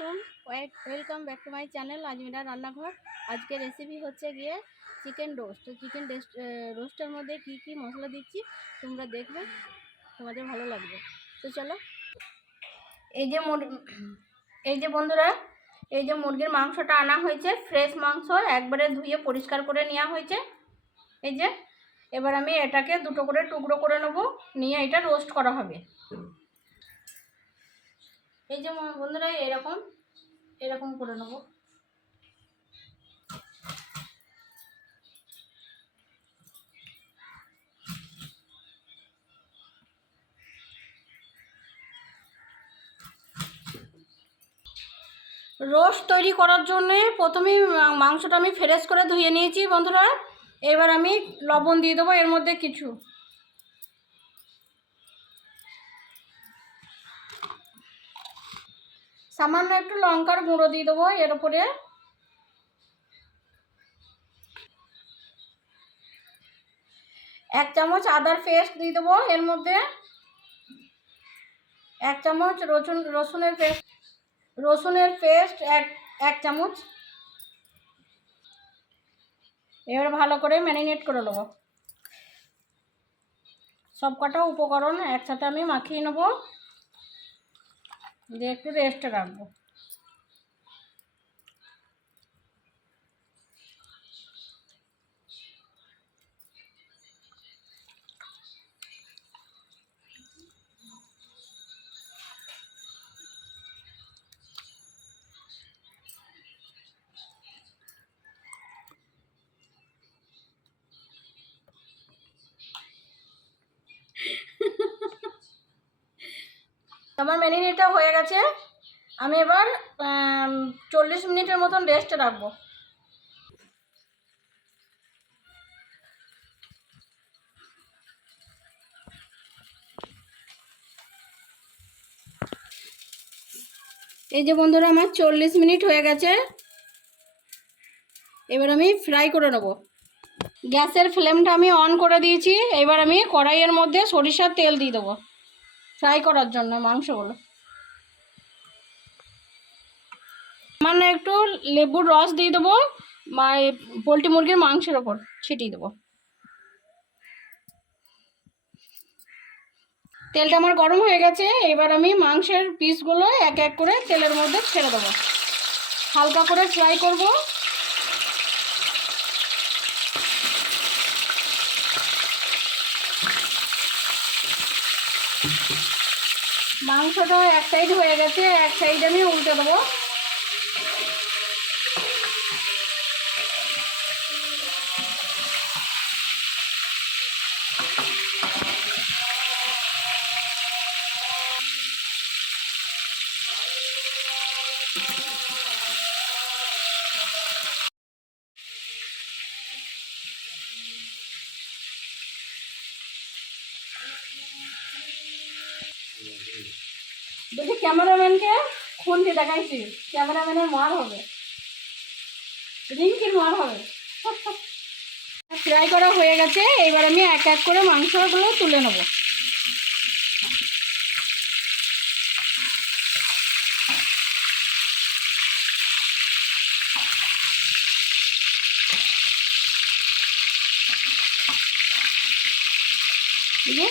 আলাইকুম, welcome back to my channel Azmira রান্নাঘর। আজকে রেসিপি হচ্ছে গিয়ে চিকেন রোস্ট। তো চিকেন রোস্টের মধ্যে কি কি মশলা দিচ্ছি তোমরা দেখবে, তোমাদের ভালো লাগবে। তো চলো। এই যে বন্ধুরা, এই যে মুরগির মাংসটা আনা হয়েছে, ফ্রেশ মাংস, একবারে ধুয়ে পরিষ্কার করে নেওয়া হয়েছে। এই যে এবার আমি এটাকে দুটো করে টুকরো করে নেবো, নিয়ে এটা রোস্ট করা হবে। এই যে বন্ধুরা, এরকম করে নেব। রোস্ট তৈরি করার জন্য প্রথমেই মাংসটা আমি ফ্রেশ করে ধুয়ে নিয়েছি বন্ধুরা। এবার আমি লবণ দিয়ে দেবো এর মধ্যে কিছু, সামান্য একটু লঙ্কার গুঁড়ো দিয়ে দেবো এর উপরে। এক চামচ আদার পেস্ট দিয়ে দেবো এর মধ্যে। এক চামচ রসুনের পেস্ট এক চামচ। এবার ভালো করে ম্যারিনেট করে নেবো। সব কটা উপকরণ একসাথে আমি মাখিয়ে নেবো, দিয়ে একটু রেস্টে রাখবো। আমার ম্যারিনেটটা হয়ে গেছে। আমি এবার 40 মিনিটের মতন রেস্টে রাখবো। এই যে বন্ধুরা, আমার 40 মিনিট হয়ে গেছে। এবার আমি ফ্রাই করে নেব। গ্যাসের ফ্লেমটা আমি অন করে দিয়েছি। এবার আমি কড়াইয়ের মধ্যে সরিষার তেল দিয়ে দেবো ফ্রাই করার জন্য মাংসগুলো। সামান্য একটু লেবুর রস দিয়ে দেবো পোলট্রি মুরগির মাংসের ওপর ছিটিয়ে দেবো। তেলটা আমার গরম হয়ে গেছে। এবার আমি মাংসের পিসগুলো এক এক করে তেলের মধ্যে ছেড়ে দেবো, হালকা করে ফ্রাই করব। মাংসটা এক সাইড হয়ে গেছে, এক সাইড আমি উল্টে দেবো। দেখি ক্যামেরাম্যানকে ফোন দিয়ে দেখাইছি, ক্যামেরাম্যানের মার হবে, রিঙ্কির মার হবে। ফ্রাই করা হয়ে গেছে। এবার আমি এক এক করে মাংসগুলো তুলে নেব। ঠিক আছে,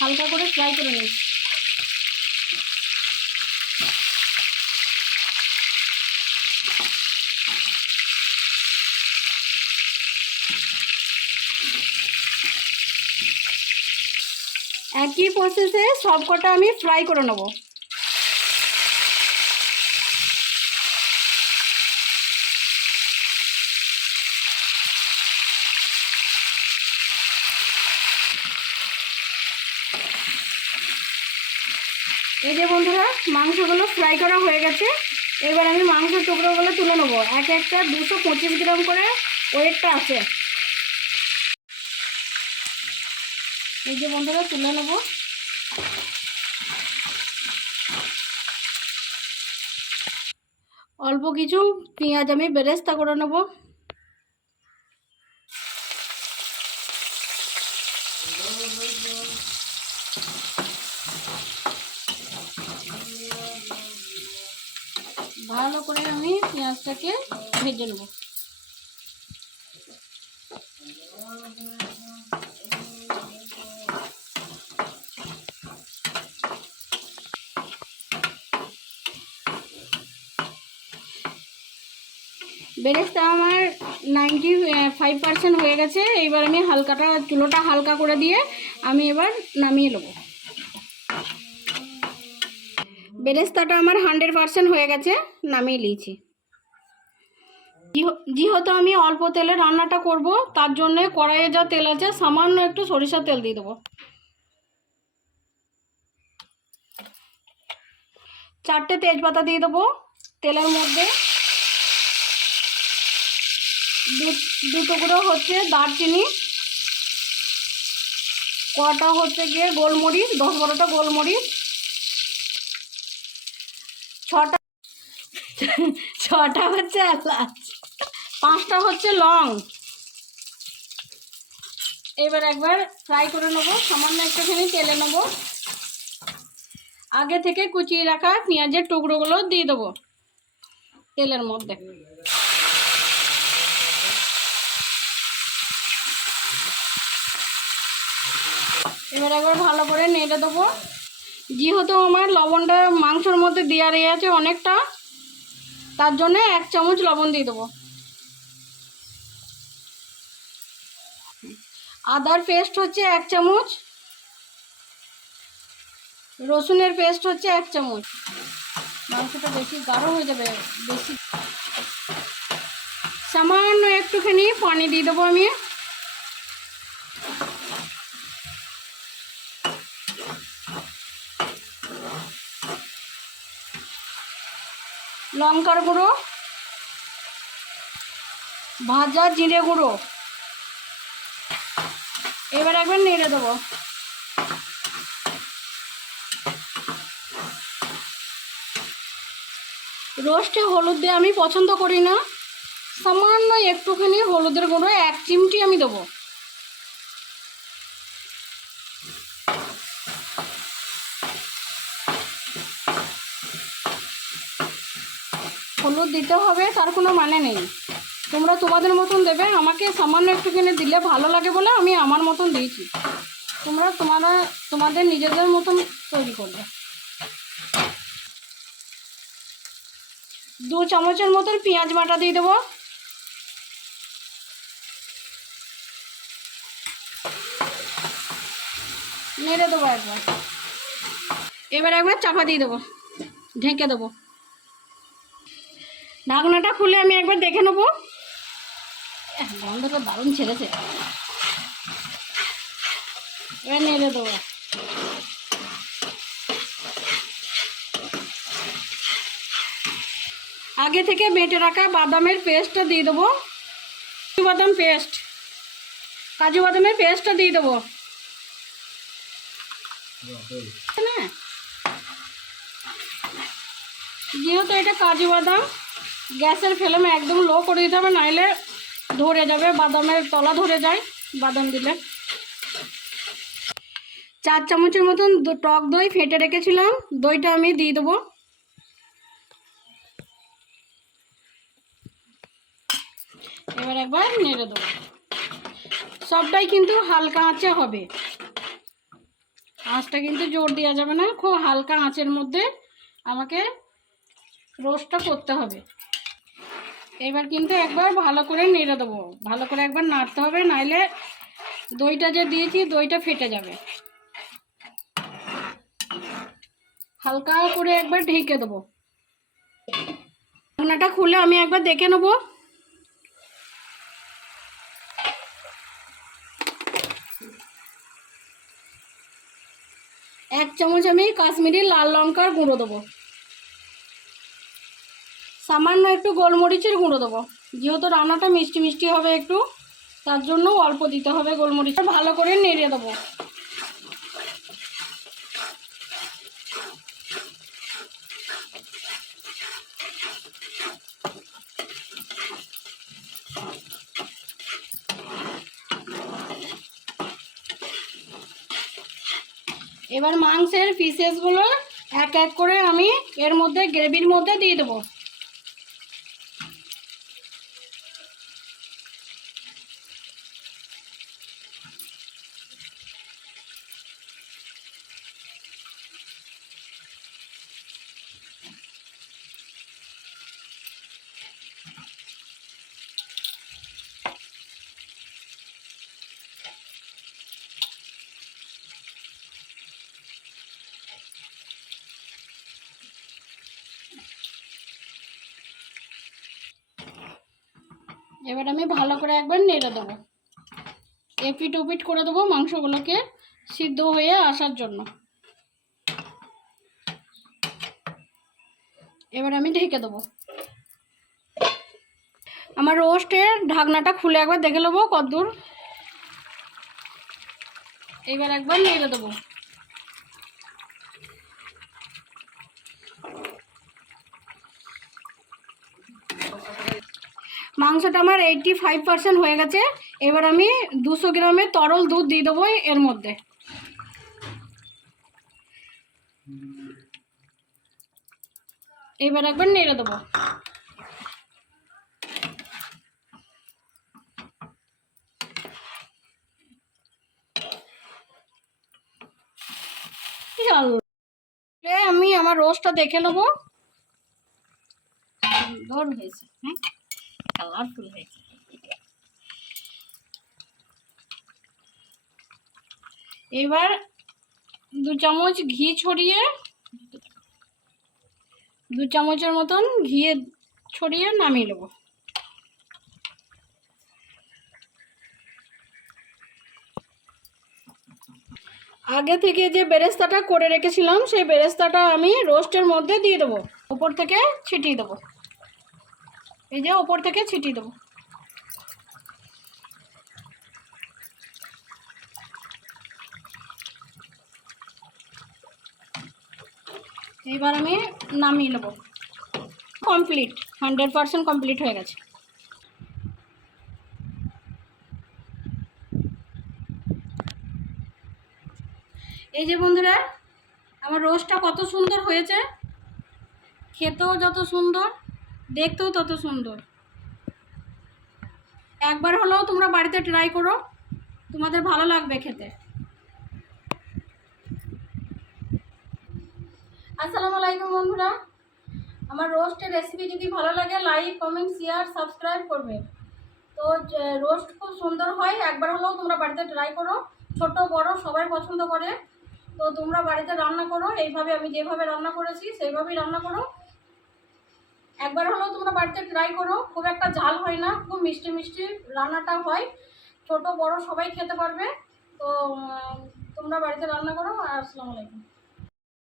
হালকা করে ফ্রাই করে নিই। একই প্রসেসে সব কটা আমি ফ্রাই করে নেব। এই যে বন্ধুরা, মাংসগুলো ফ্রাই করা হয়ে গেছে। এবার আমি মাংসের টুকরোগুলো তুলে নেবো। এক একটা 225 গ্রাম করে ওয়েটটা আছে। এই যে বন্ধুরা, তুলে নেব। অল্প কিছু পেঁয়াজ আমি বেরেস্তা করে নেব। ভালো করে আমি পেঁয়াজটাকে ভেজে নেব। বেরেস্তা আমার 95% হয়ে গেছে। এইবার আমি চুলোটা হালকা করে দিয়ে আমি এবার নামিয়ে নেব। বেরেস্তাটা আমার 100% হয়ে গেছে, নামিয়ে নিয়েছি। যেহেতু আমি অল্প তেলে রান্নাটা করব, তার জন্য কড়াইয়ে যা তেল আছে সামান্য একটু সরিষার তেল দিয়ে দেবো। 4টে তেজপাতা দিয়ে দেবো তেলের মধ্যে। দু টুকরো হচ্ছে দারচিনি, কটা হচ্ছে গিয়ে গোলমরিচ, 10-12টা গোলমরিচ, 6টা হচ্ছে এলাচ, 5টা হচ্ছে লং। এবার একবার ফ্রাই করে নেবো, সামান্য একটুখানি তেলে নেবো। আগে থেকে কুচিয়ে রাখা পেঁয়াজের টুকরোগুলো দিয়ে দেবো তেলের মধ্যে। এবার একবার ভালো করে নেড়ে দেবো। যেহেতু আমার লবণটা মাংসের মধ্যে দেওয়া রয়েছে অনেকটা, তার জন্য 1 চামচ লবণ দিয়ে দেবো। আদার পেস্ট হচ্ছে 1 চামচ, রসুনের পেস্ট হচ্ছে 1 চামচ। মাংসটা বেশি গাঢ় হয়ে যাবে, বেশি সামান্য একটুখানি পানি দিয়ে দেবো আমি। লঙ্কার গুঁড়ো, ভাজা জিরে গুঁড়ো, এবার একবার নেড়ে দেবো। রোস্টে হলুদ দিয়ে আমি পছন্দ করি না, সামান্য একটুখানি হলুদের গুঁড়ো 1 চিমটি আমি দেবো। হলুদ দিতে হবে তার কোনো মানে নেই, তোমরা তোমাদের মতন দেবে। আমাকে সামান্য একটুখানি দিলে ভালো লাগে বলে আমি আমার মতন দিয়েছি, তোমরা তোমাদের নিজেদের মতন তৈরি করবে। 2 চামচের মতন পেঁয়াজ বাটা দিয়ে দেবো। নেড়ে দেবো একবার। এবার একবার চাপা দিয়ে দেবো, ঢেকে দেবো। ঢাকনাটা খুলে আমি একবার দেখে নেবো। গন্ধটা দারুণ ছেড়েছে। এবার নেড়ে দেবো। আগে থেকে বেটে রাখা বাদামের পেস্টটা দিয়ে দেবো। কাজু বাদামের পেস্টটা দিয়ে দেবো। হ্যাঁ, যেহেতু এটা কাজু বাদাম, গ্যাসের ফ্লেম একদম লো করে দিতে হবে, নাইলে ধরে যাবে, বাদামের তলা ধরে যায় বাদাম দিলে। 4 চামচের মতন টক দই ফেটে রেখেছিলাম, দইটা আমি দিয়ে দেবো। এবার একবার নেড়ে দেবো। সবটাই কিন্তু হালকা আঁচে হবে, আঁচটা কিন্তু জোর দেওয়া যাবে না, খুব হালকা আঁচের মধ্যে আমাকে রোস্টটা করতে হবে। এবার কিন্তু একবার ভালো করে নেড়ে দেবো, ভালো করে একবার নাড়তে হবে, নাইলে দইটা যে দিয়েছি দইটা ফেটে যাবে। হালকা করে একবার ঢেকে দেবো। ঢাকনাটা খুলে আমি একবার দেখে নেবো। এক চামচ আমি কাশ্মীরি লাল লঙ্কার গুঁড়ো দেবো। সামান্য একটু গোলমরিচের গুঁড়ো দেবো, যেহেতু রান্নাটা মিষ্টি মিষ্টি হবে একটু, তার জন্য অল্প দিতে হবে গোলমরিচ। ভালো করে নেড়ে দেবো। এবার মাংসের পিসেসগুলো এক এক করে আমি এর মধ্যে গ্রেভির মধ্যে দিয়ে দেবো। এবার আমি ভালো করে একবার নেড়ে দেবো, এপিট ওপিট করে দেবো মাংসগুলোকে সিদ্ধ হয়ে আসার জন্য। এবার আমি ঢেকে দেবো। আমার রোস্টের ঢাকনাটা খুলে একবার দেখে নেবো কতদূর। এবার একবার নেড়ে দেবো। মাংসটা আমার 85% হয়ে গেছে। এবার আমি 200 গ্রামের তরল দুধ দিয়ে দেবো এর মধ্যে। এবার একবার নেড়ে দেবো। আমি আমার রোস্টটা দেখে নেবো। সুন্দর হয়েছে, হ্যাঁ, কালারফুল হয়েছে। এবার 2 চামচ ঘি ছড়িয়ে, 2 চামচের মতন ঘি ছড়িয়ে নামিয়ে নেবো। আগে থেকে যে বেরেস্তাটা করে রেখেছিলাম সেই বেরেস্তাটা আমি রোস্টের মধ্যে দিয়ে দেবো, উপর থেকে ছিটিয়ে দেবো। এই যে উপর থেকে ছিটিয়ে দেবো। এবার আমি নামিয়ে নেবো। কমপ্লিট, 100% কমপ্লিট হয়ে গেছে। এই যে বন্ধুরা, আমার রোস্টটা কত সুন্দর হয়েছে, খেতেও যত সুন্দর, দেখতেও তত সুন্দর। একবার হলেও তোমরা বাড়িতে ট্রাই করো, তোমাদের ভালো লাগবে খেতে। আসসালামু আলাইকুম বন্ধুরা, আমার রোস্টের রেসিপি যদি ভালো লাগে লাইক কমেন্ট শেয়ার সাবস্ক্রাইব করবে। তো রোস্ট খুব সুন্দর হয়, একবার হলেও তোমরা বাড়িতে ট্রাই করো। ছোট বড় সবাই পছন্দ করে। তো তোমরা বাড়িতে রান্না করো, এইভাবে আমি যেভাবে রান্না করেছি সেইভাবেই রান্না করো। একবার হলেও তোমরা বাড়িতে ট্রাই করো। খুব একটা ঝাল হয় না, খুব মিষ্টি মিষ্টি রান্নাটা হয়, ছোট বড় সবাই খেতে পারবে। তো তোমরা বাড়িতে রান্না করো। আর আসসালামু আলাইকুম।